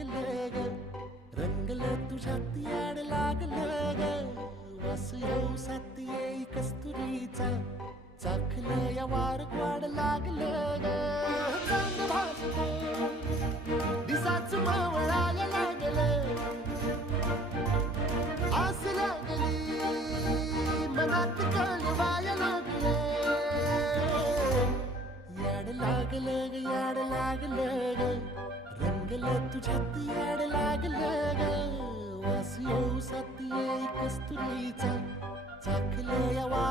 लागलं ग, रंगलं तुझ्यात याड लागलं ग, वास येऊ साथ येई कस्तुरीचा, चाखलं या वार वाड लागलं ग, चांद भासतो दिसाच मावळायला लागलं, आस लागली मनात कळवाया लागलं, याड लागलं ग, याड लागलं ग, रंगलं तुझ्यात याड लागलं ग, वास येऊ साथ येई कस्तुरीचा, चाखलं या